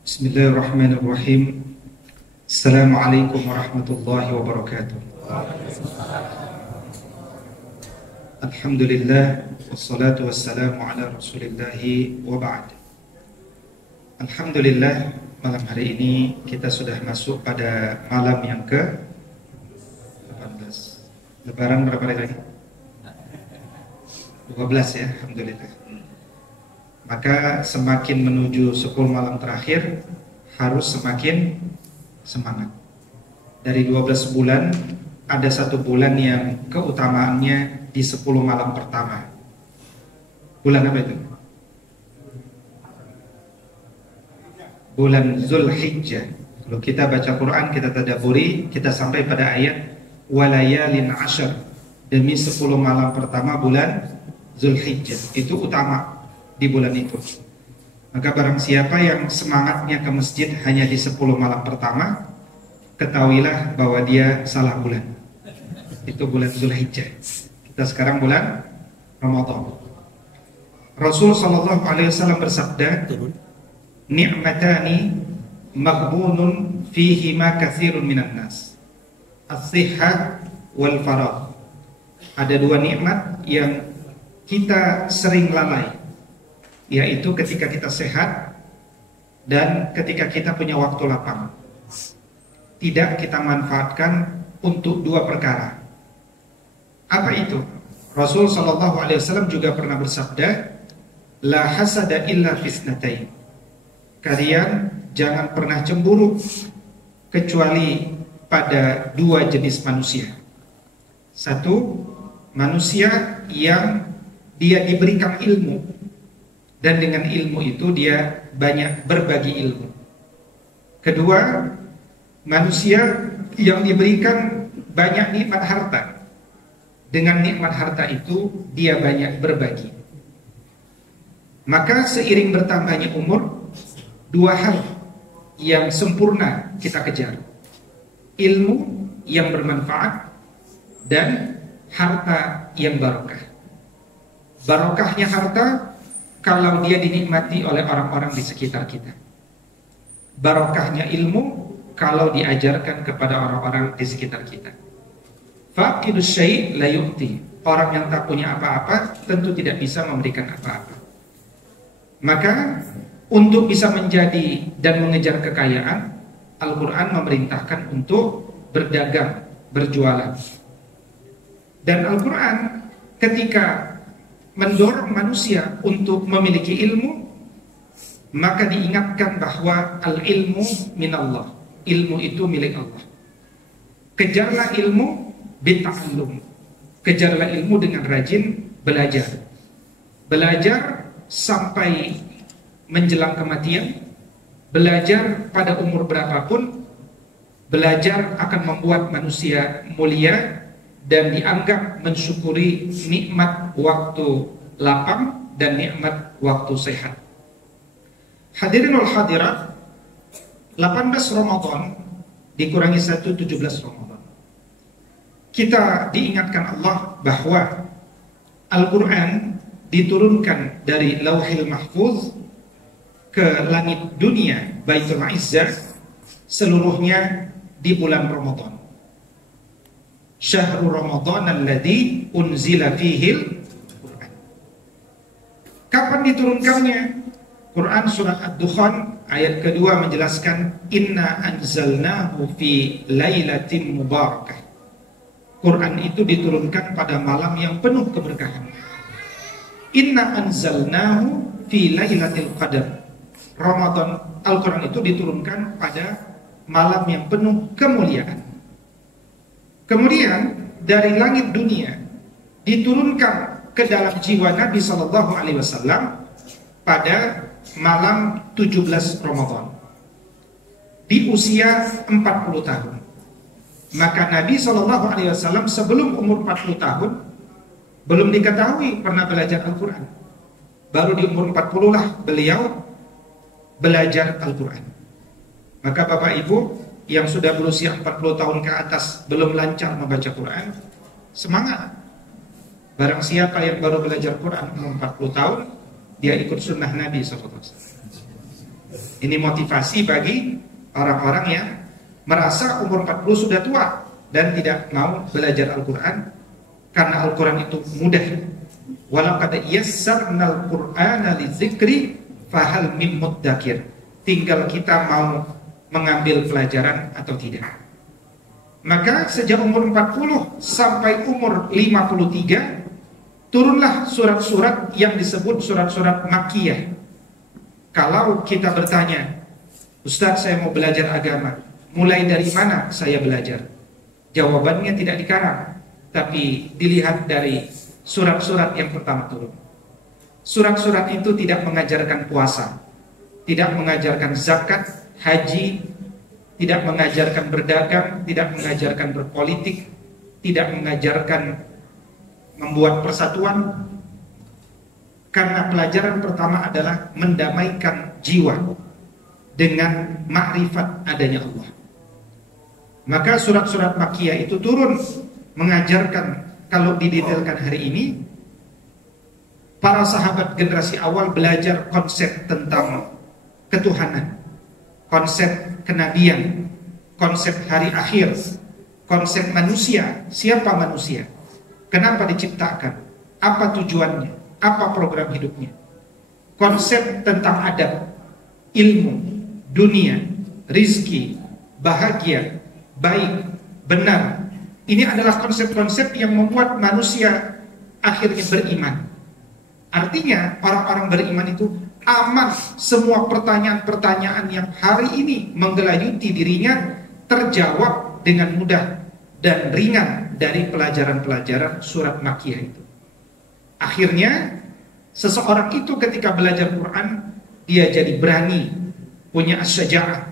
Bismillahirrahmanirrahim. Assalamualaikum warahmatullahi wabarakatuh. Alhamdulillah, wassalatu wassalamu ala rasulillahi wa ba'd. Alhamdulillah, malam hari ini kita sudah masuk pada malam yang ke-18. Lebaran berapa hari lagi? 12 ya, alhamdulillah. Maka semakin menuju 10 malam terakhir harus semakin semangat. Dari 12 bulan ada 1 bulan yang keutamaannya di 10 malam pertama. Bulan apa itu? Bulan Zulhijjah. Kalau kita baca Quran, kita tadabburi, kita sampai pada ayat walayalin ashar, demi 10 malam pertama bulan Zulhijjah. Itu utama di bulan itu. Maka barang siapa yang semangatnya ke masjid hanya di 10 malam pertama, ketahuilah bahwa dia salah bulan. Itu bulan Zulhijjah. Kita sekarang bulan Ramadan. Rasul sallallahu alaihi wasallam bersabda, "Ni'matani maghbunun fihi ma katsirun minan nas. As-sihhah wal faragh." Ada 2 nikmat yang kita sering lalai, yaitu ketika kita sehat dan ketika kita punya waktu lapang. Tidak kita manfaatkan untuk 2 perkara. Apa itu? Rasul sallallahu alaihi wasallam juga pernah bersabda, la hasada illa fisnatain. Kalian jangan pernah cemburu kecuali pada 2 jenis manusia. 1, manusia yang dia diberikan ilmu, dan dengan ilmu itu dia banyak berbagi ilmu. Kedua, manusia yang diberikan banyak nikmat harta. Dengan nikmat harta itu dia banyak berbagi. Maka seiring bertambahnya umur, 2 hal yang sempurna kita kejar: ilmu yang bermanfaat dan harta yang barokah. Barokahnya harta kalau dia dinikmati oleh orang-orang di sekitar kita. Barokahnya ilmu kalau diajarkan kepada orang-orang di sekitar kita. Faqidus syai' la yu'ti. Orang yang tak punya apa-apa tentu tidak bisa memberikan apa-apa. Maka untuk bisa menjadi dan mengejar kekayaan, Al-Quran memerintahkan untuk berdagang, berjualan. Dan Al-Quran ketika mendorong manusia untuk memiliki ilmu, maka diingatkan bahwa al-ilmu minallah. Ilmu itu milik Allah. Kejarlah ilmu bita'allum. Kejarlah ilmu dengan rajin belajar. Belajar sampai menjelang kematian. Belajar pada umur berapapun. Belajar akan membuat manusia mulia dan dianggap mensyukuri nikmat waktu lapang dan nikmat waktu sehat. Hadirin wal hadirat, 18 Ramadan dikurangi 1, 17 Ramadan. Kita diingatkan Allah bahwa Al-Quran diturunkan dari Lauhil Mahfuz ke langit dunia Baitul Izzah seluruhnya di bulan Ramadan. Syahrul Ramadan alladzi unzila fihil Quran. Kapan diturunkannya? Quran surat Ad-Dukhan ayat kedua menjelaskan, inna anzalnahu fi lailatin mubarakah. Quran itu diturunkan pada malam yang penuh keberkahan. Inna anzalnahu fi lailatul qadar. Ramadan, Al-Quran itu diturunkan pada malam yang penuh kemuliaan. Kemudian dari langit dunia diturunkan ke dalam jiwa Nabi Sallallahu Alaihi Wasallam pada malam 17 Ramadan di usia 40 tahun. Maka Nabi Sallallahu Alaihi Wasallam sebelum umur 40 tahun belum diketahui pernah belajar Al-Quran. Baru di umur 40 lah beliau belajar Al-Quran. Maka Bapak Ibu yang sudah berusia 40 tahun ke atas belum lancar membaca Quran, semangat. Barang siapa yang baru belajar Quran umur 40 tahun, dia ikut sunnah Nabi SAW. Ini motivasi bagi orang-orang yang merasa umur 40 sudah tua dan tidak mau belajar Al-Quran karena Al-Quran itu mudah. Walaqad yassarnal Qur'ana lidzikri fahal mim muddakir. Tinggal kita mau mengambil pelajaran atau tidak. Maka sejak umur 40 sampai umur 53 turunlah surat-surat yang disebut surat-surat Makkiyah. Kalau kita bertanya, Ustaz, saya mau belajar agama, mulai dari mana saya belajar? Jawabannya tidak dikarang, tapi dilihat dari surat-surat yang pertama turun. Surat-surat itu tidak mengajarkan puasa, tidak mengajarkan zakat, haji, tidak mengajarkan berdagang, tidak mengajarkan berpolitik, tidak mengajarkan membuat persatuan. Karena pelajaran pertama adalah mendamaikan jiwa dengan makrifat adanya Allah. Maka surat-surat Makkiyah itu turun mengajarkan, kalau didetailkan hari ini, para sahabat generasi awal belajar konsep tentang ketuhanan, konsep kenabian, konsep hari akhir, konsep manusia. Siapa manusia? Kenapa diciptakan? Apa tujuannya? Apa program hidupnya? Konsep tentang adab, ilmu, dunia, rizki, bahagia, baik, benar. Ini adalah konsep-konsep yang membuat manusia akhirnya beriman. Artinya orang-orang beriman itu aman. Semua pertanyaan-pertanyaan yang hari ini menggelayuti dirinya terjawab dengan mudah dan ringan dari pelajaran-pelajaran surat Makkiyah itu. Akhirnya seseorang itu ketika belajar Quran, dia jadi berani, punya as-syaja'ah,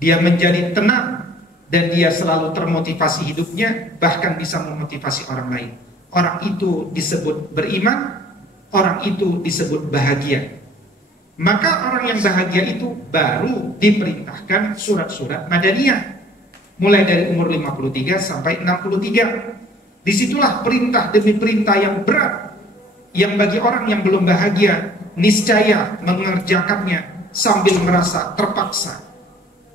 dia menjadi tenang, dan dia selalu termotivasi hidupnya, bahkan bisa memotivasi orang lain. Orang itu disebut beriman, orang itu disebut bahagia. Maka orang yang bahagia itu baru diperintahkan surat-surat Madaniyah, mulai dari umur 53 sampai 63. Disitulah perintah demi perintah yang berat, yang bagi orang yang belum bahagia niscaya mengerjakannya sambil merasa terpaksa.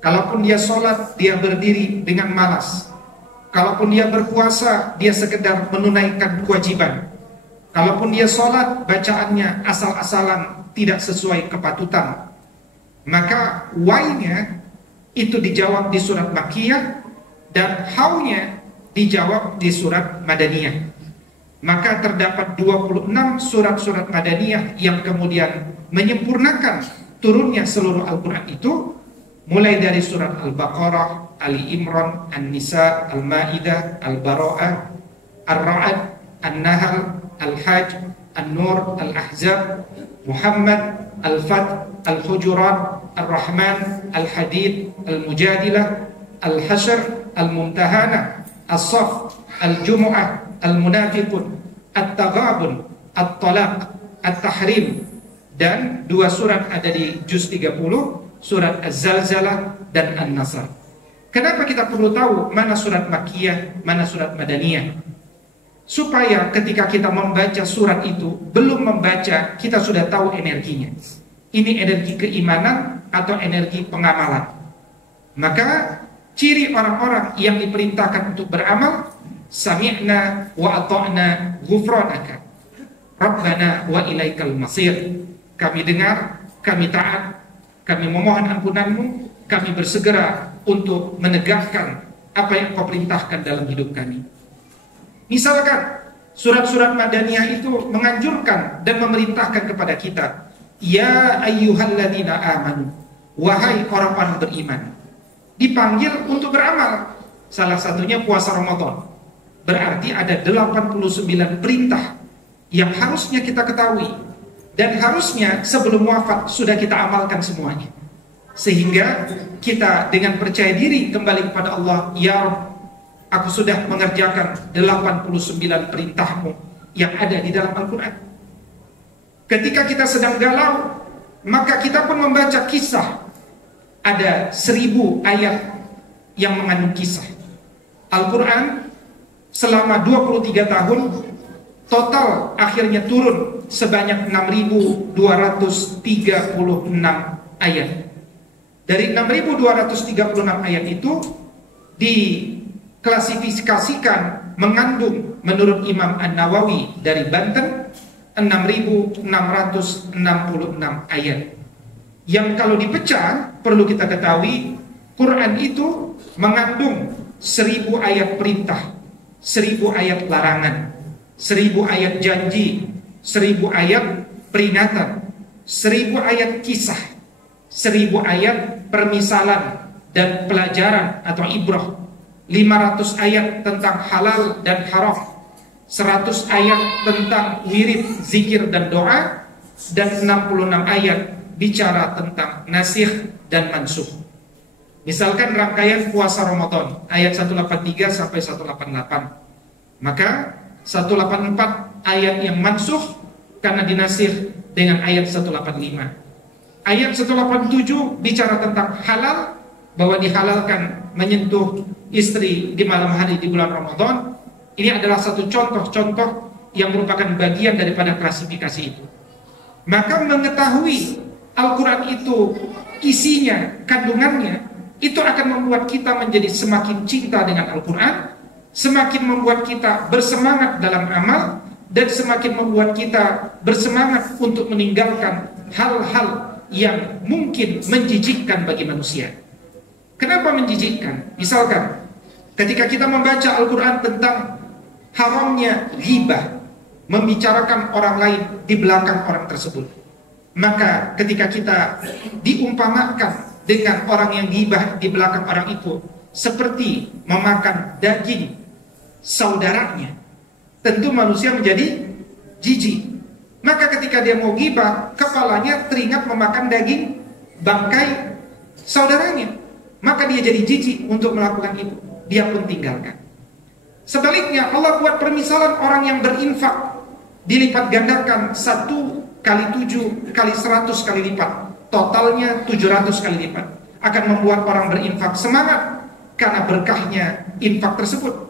Kalaupun dia sholat, dia berdiri dengan malas. Kalaupun dia berpuasa, dia sekedar menunaikan kewajiban. Kalaupun dia sholat, bacaannya asal-asalan, tidak sesuai kepatutan. Maka why-nya itu dijawab di surat Makkiyah, dan how-nya dijawab di surat Madaniyah. Maka terdapat 26 surat-surat Madaniyah yang kemudian menyempurnakan turunnya seluruh Al-Quran itu, mulai dari surat Al-Baqarah, Ali Imran, An-Nisa, Al-Ma'idah, Al-Bara'ah, Ar-Ra'ad, An-Nahl, Al-Hajj, An-Nur, Al-Ahzab, Muhammad, Al-Fath, Al-Hujurat, Al-Rahman, Al-Hadid, Al-Mujadilah, Al-Hashr, Al-Mumtahana, As-Saff, Al-Jumu'ah, Al-Munafiqun, At-Taghabun, At-Talaq, At-Tahrim. Dan 2 surat ada di juz 30, surat Az-Zalzalah dan An-Nasr. Kenapa kita perlu tahu mana surat Makkiyah, mana surat Madaniyah? Supaya ketika kita membaca surat itu, belum membaca, kita sudah tahu energinya. Ini energi keimanan atau energi pengamalan. Maka ciri orang-orang yang diperintahkan untuk beramal, sami'na wa ata'na ghufranaka Rabbana wa ilaikal masir. Kami dengar, kami taat, kami memohon ampunanmu, kami bersegera untuk menegakkan apa yang kau perintahkan dalam hidup kami. Misalkan surat-surat Madaniyah itu menganjurkan dan memerintahkan kepada kita, ya ayyuhalladzina amanu, wahai orang-orang beriman, dipanggil untuk beramal. Salah satunya puasa Ramadan. Berarti ada 89 perintah yang harusnya kita ketahui, dan harusnya sebelum wafat sudah kita amalkan semuanya, sehingga kita dengan percaya diri kembali kepada Allah. Ya Rabb, aku sudah mengerjakan 89 perintahmu yang ada di dalam Al-Quran. Ketika kita sedang galau, maka kita pun membaca kisah. Ada 1000 ayat yang mengandung kisah. Al-Quran selama 23 tahun total akhirnya turun sebanyak 6.236 ayat. Dari 6.236 ayat itu diklasifikasikan mengandung menurut Imam An-Nawawi dari Banten 6.666 ayat. Yang kalau dipecah, perlu kita ketahui Quran itu mengandung 1.000 ayat perintah, 1.000 ayat larangan, 1.000 ayat janji, 1.000 ayat peringatan, 1.000 ayat kisah, 1.000 ayat permisalan dan pelajaran atau ibrah, 500 ayat tentang halal dan haram, 100 ayat tentang wirid, zikir dan doa, dan 66 ayat bicara tentang nasikh dan mansukh. Misalkan rangkaian puasa Ramadan ayat 183 sampai 188, maka 184 ayat yang mansukh karena dinasikh dengan ayat 185. Ayat 187 bicara tentang halal, bahwa dihalalkan menyentuh istri di malam hari di bulan Ramadan. Ini adalah satu contoh-contoh yang merupakan bagian daripada klasifikasi itu. Maka mengetahui Al-Quran itu isinya, kandungannya, itu akan membuat kita menjadi semakin cinta dengan Al-Quran, semakin membuat kita bersemangat dalam amal, dan semakin membuat kita bersemangat untuk meninggalkan hal-hal yang mungkin menjijikkan bagi manusia. Kenapa menjijikkan? Misalkan ketika kita membaca Al-Quran tentang haramnya ghibah, membicarakan orang lain di belakang orang tersebut, maka ketika kita diumpamakan dengan orang yang ghibah di belakang orang itu seperti memakan daging saudaranya, tentu manusia menjadi jijik. Maka ketika dia mau ghibah, kepalanya teringat memakan daging bangkai saudaranya, maka dia jadi jijik untuk melakukan itu, dia pun tinggalkan. Sebaliknya Allah buat permisalan orang yang berinfak, dilipat gandakan 1 kali 7 kali 100 kali lipat, totalnya 700 kali lipat, akan membuat orang berinfak semangat karena berkahnya infak tersebut.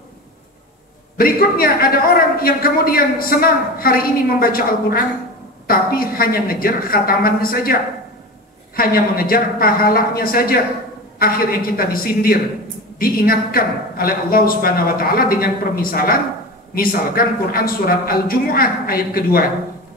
Berikutnya ada orang yang kemudian senang hari ini membaca Al-Quran, tapi hanya ngejar khatamannya saja, hanya mengejar pahalanya saja. Akhirnya kita disindir, diingatkan oleh Allah Subhanahu wa taala dengan permisalan. Misalkan Quran surat Al-Jumu'ah ayat kedua,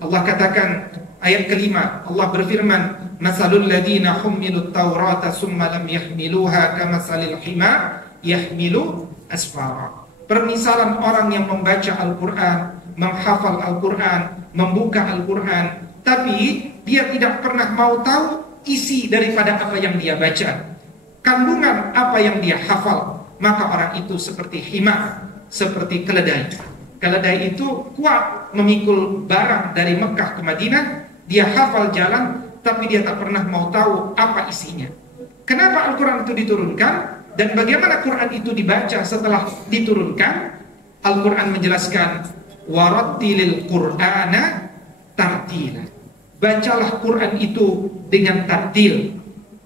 Allah katakan ayat kelima, Allah berfirman, "Masalul ladzina humilut taurata summa lam yahmiluha kamasalil himar yahmilu asfara." Permisalan orang yang membaca Al-Quran, menghafal Al-Quran, membuka Al-Quran, tapi dia tidak pernah mau tahu isi daripada apa yang dia baca, kandungan apa yang dia hafal, maka orang itu seperti himar, seperti keledai. Keledai itu kuat memikul barang dari Mekah ke Madinah, dia hafal jalan, tapi dia tak pernah mau tahu apa isinya. Kenapa Al-Quran itu diturunkan? Dan bagaimana Quran itu dibaca setelah diturunkan? Al-Quran menjelaskan, warattilil Qur'ana tartila. Bacalah Quran itu dengan tartil.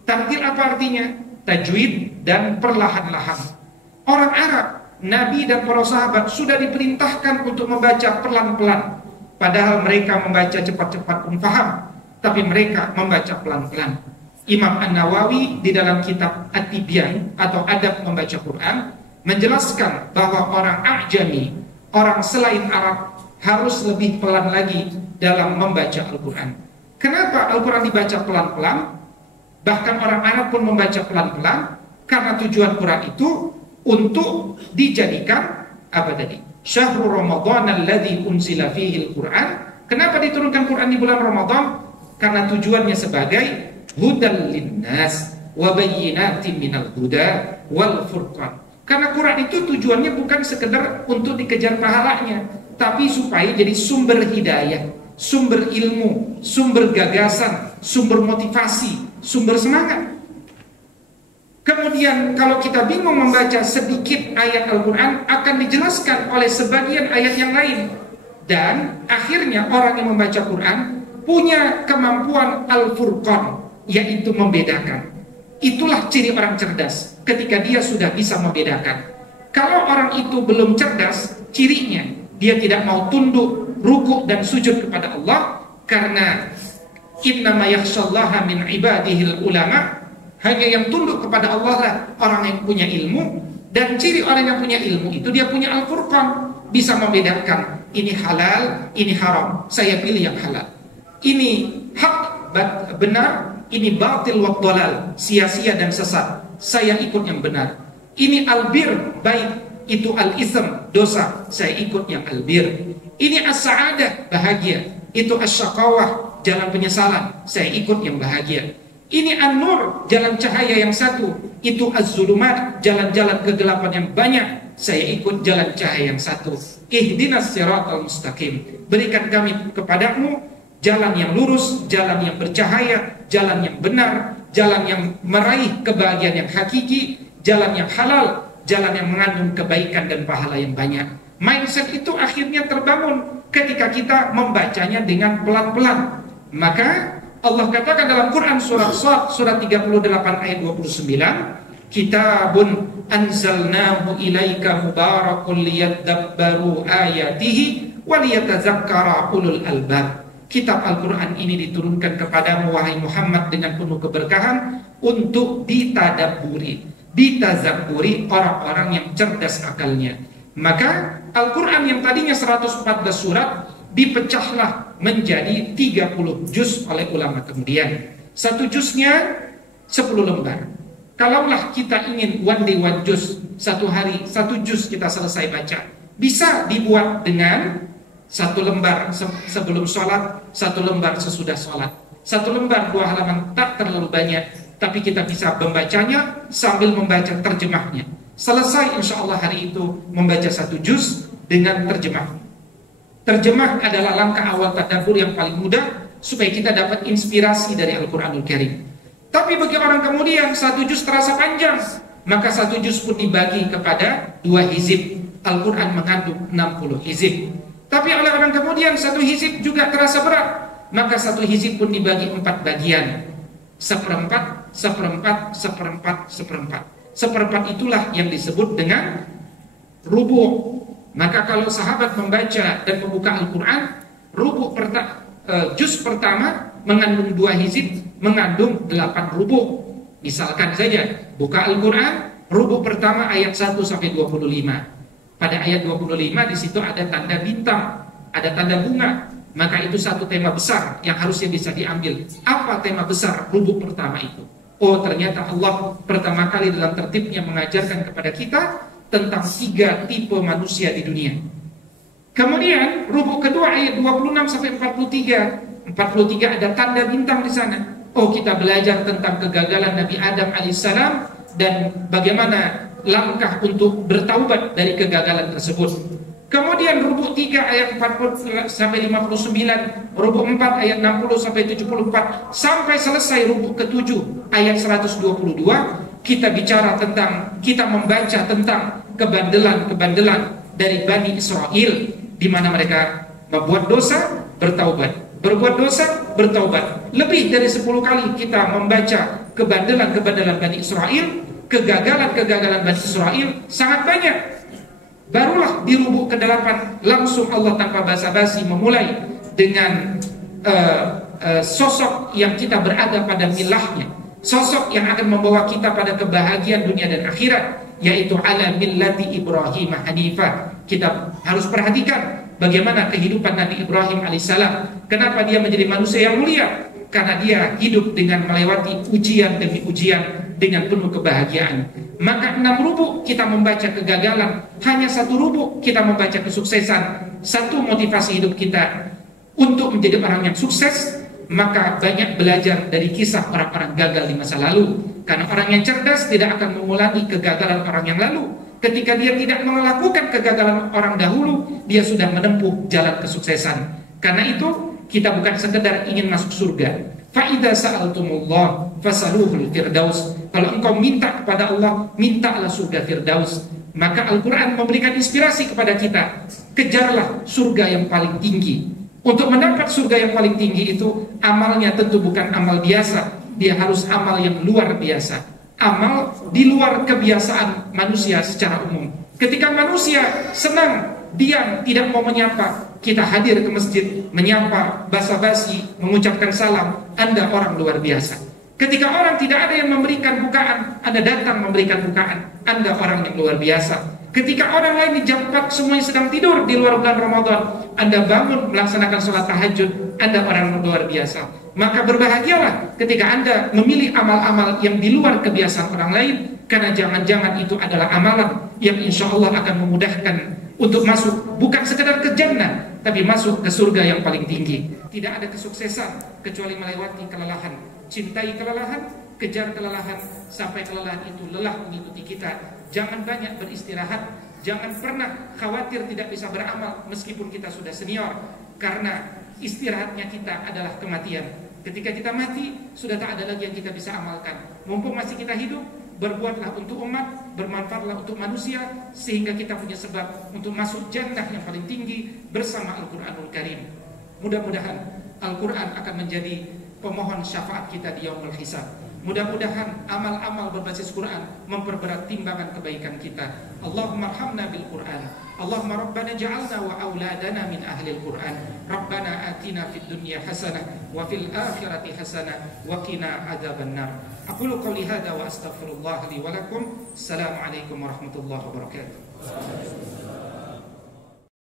Tartil apa artinya? Tajwid dan perlahan-lahan. Orang Arab, Nabi dan para sahabat sudah diperintahkan untuk membaca pelan-pelan, padahal mereka membaca cepat-cepat pun paham, tapi mereka membaca pelan-pelan. Imam An-Nawawi di dalam kitab At-Tibyan atau Adab Membaca Quran menjelaskan bahwa orang A'jami, orang selain Arab, harus lebih pelan lagi dalam membaca Al-Quran. Kenapa Al-Quran dibaca pelan-pelan? Bahkan orang Arab pun membaca pelan-pelan, karena tujuan Quran itu untuk dijadikan apa tadi? Syahrul Ramadan alladzi unzila fihi al-Quran. Kenapa diturunkan Quran di bulan Ramadan? Karena tujuannya sebagai hudal linnas wa bayyinatin minal huda wal furqan. Karena Quran itu tujuannya bukan sekedar untuk dikejar pahalanya, tapi supaya jadi sumber hidayah, sumber ilmu, sumber gagasan, sumber motivasi, sumber semangat. Kemudian kalau kita bingung membaca sedikit ayat Al-Quran, akan dijelaskan oleh sebagian ayat yang lain. Dan akhirnya orang yang membaca Quran punya kemampuan Al-Furqan, yaitu membedakan. Itulah ciri orang cerdas, ketika dia sudah bisa membedakan. Kalau orang itu belum cerdas, cirinya dia tidak mau tunduk, rukuk dan sujud kepada Allah, karena Innama yakhshallaha min ibadihil ulama. Hanya yang tunduk kepada Allah lah orang yang punya ilmu. Dan ciri orang yang punya ilmu itu dia punya Al-Furqan, bisa membedakan ini halal, ini haram. Saya pilih yang halal. Ini hak benar, ini batil wa dhalal, sia-sia dan sesat. Saya ikut yang benar. Ini albir, baik, itu al-ism, dosa. Saya ikut yang albir. Ini as-sa'adah, bahagia. Itu as-syaqawah, jalan penyesalan. Saya ikut yang bahagia. Ini an-nur, jalan cahaya yang satu. Itu az-zulumat, jalan-jalan kegelapan yang banyak. Saya ikut jalan cahaya yang satu. Ihdinas siratal mustaqim. Berikan kami kepadamu jalan yang lurus, jalan yang bercahaya, jalan yang benar, jalan yang meraih kebahagiaan yang hakiki, jalan yang halal, jalan yang mengandung kebaikan dan pahala yang banyak. Mindset itu akhirnya terbangun ketika kita membacanya dengan pelan-pelan. Maka Allah katakan dalam Quran surat Shad surat 38 ayat 29, kitabun anzalnahu ilaika mubarakun liyadabbaru ayatihi waliyatazakkara ulul albab. Kitab Al-Quran ini diturunkan kepadamu wahai Muhammad dengan penuh keberkahan untuk ditadabburi, ditazakuri orang-orang yang cerdas akalnya. Maka Al-Quran yang tadinya 114 surat dipecahlah menjadi 30 juz oleh ulama kemudian. Satu juznya 10 lembar. Kalaulah kita ingin one day one juz, satu hari satu juz kita selesai baca, bisa dibuat dengan satu lembar sebelum sholat, satu lembar sesudah sholat. Satu lembar 2 halaman tak terlalu banyak, tapi kita bisa membacanya sambil membaca terjemahnya. Selesai insya Allah hari itu membaca satu juz dengan terjemah. Terjemah adalah langkah awal tadabbur yang paling mudah supaya kita dapat inspirasi dari Al-Quranul Karim. Tapi bagi orang kemudian satu juz terasa panjang, maka satu juz pun dibagi kepada 2 hizib. Al-Quran mengandung 60 hizib. Tapi oleh orang kemudian satu hizib juga terasa berat, maka satu hizib pun dibagi 4 bagian. Seperempat, seperempat, seperempat, seperempat. Seperempat itulah yang disebut dengan rubu'. Maka kalau sahabat membaca dan membuka Al-Quran, juz pertama mengandung 2 hizib, mengandung 8 rubu'. Misalkan saja, buka Al-Quran, rubu' pertama ayat 1 sampai 25. Pada ayat 25 di situ ada tanda bintang, ada tanda bunga. Maka itu satu tema besar yang harusnya bisa diambil. Apa tema besar rubu' pertama itu? Oh, ternyata Allah pertama kali dalam tertibnya mengajarkan kepada kita tentang 3 tipe manusia di dunia. Kemudian rubu' kedua ayat 26 sampai 43. 43 ada tanda bintang di sana. Oh, kita belajar tentang kegagalan Nabi Adam alaihissalam dan bagaimana langkah untuk bertaubat dari kegagalan tersebut. Kemudian rubu' 3 ayat 40 sampai 59, rubu' 4 ayat 60 sampai 74, sampai selesai rubu' ke-7 ayat 122. Kita bicara tentang, kita membaca tentang kebandelan dari Bani Israel, di mana mereka membuat dosa, bertaubat, berbuat dosa, bertaubat. Lebih dari 10 kali kita membaca kebandelan Bani Israel, kegagalan Bani Israel sangat banyak. Barulah di rubu' ke-8 langsung Allah tanpa basa-basi memulai dengan sosok yang kita berada pada milahnya, sosok yang akan membawa kita pada kebahagiaan dunia dan akhirat, yaitu ala millati Ibrahim hanifah. Kita harus perhatikan bagaimana kehidupan Nabi Ibrahim alaihissalam. Kenapa dia menjadi manusia yang mulia? Karena dia hidup dengan melewati ujian demi ujian dengan penuh kebahagiaan. Maka 6 rubu' kita membaca kegagalan, hanya 1 rubu' kita membaca kesuksesan. Satu motivasi hidup kita untuk menjadi orang yang sukses, maka banyak belajar dari kisah orang-orang gagal di masa lalu. Karena orang yang cerdas tidak akan mengulangi kegagalan orang yang lalu. Ketika dia tidak melakukan kegagalan orang dahulu, dia sudah menempuh jalan kesuksesan. Karena itu kita bukan sekedar ingin masuk surga. Fa'idha sa'altumullah fasaluhul firdaus. Kalau engkau minta kepada Allah, mintalah surga firdaus. Maka Al-Quran memberikan inspirasi kepada kita. Kejarlah surga yang paling tinggi. Untuk mendapat surga yang paling tinggi itu, amalnya tentu bukan amal biasa. Dia harus amal yang luar biasa. Amal di luar kebiasaan manusia secara umum. Ketika manusia senang, diam, tidak mau menyapa, kita hadir ke masjid, menyapa, basa-basi, mengucapkan salam, Anda orang luar biasa. Ketika orang tidak ada yang memberikan bukaan, Anda datang memberikan bukaan, Anda orang yang luar biasa. Ketika orang lain di jam 4 semuanya sedang tidur di luar bulan Ramadan, Anda bangun melaksanakan sholat tahajud, Anda orang luar biasa. Maka berbahagialah ketika Anda memilih amal-amal yang di luar kebiasaan orang lain, karena jangan-jangan itu adalah amalan yang insya Allah akan memudahkan untuk masuk bukan sekedar ke jannah, tapi masuk ke surga yang paling tinggi. Tidak ada kesuksesan kecuali melewati kelelahan. Cintai kelelahan, kejar kelelahan, sampai kelelahan itu lelah mengikuti kita. Jangan banyak beristirahat, jangan pernah khawatir tidak bisa beramal meskipun kita sudah senior, karena istirahatnya kita adalah kematian. Ketika kita mati, sudah tak ada lagi yang kita bisa amalkan. Mumpung masih kita hidup, berbuatlah untuk umat, bermanfaatlah untuk manusia, sehingga kita punya sebab untuk masuk jannah yang paling tinggi bersama Al-Quranul Karim. Mudah-mudahan Al-Quran akan menjadi pemohon syafaat kita di yaumul hisab. Mudah-mudahan amal-amal berbasis Quran memperberat timbangan kebaikan kita. Allahumma arhamna bil Quran. Allahumma rabbana ja'alna wa auladana min ahli al-Quran. Rabbana atina fid dunya hasanah wa fil akhirati hasanah wa qina adzaban nar. Aqulu qouli hadza wa astaghfirullah li wa lakum. Assalamualaikum warahmatullahi wabarakatuh.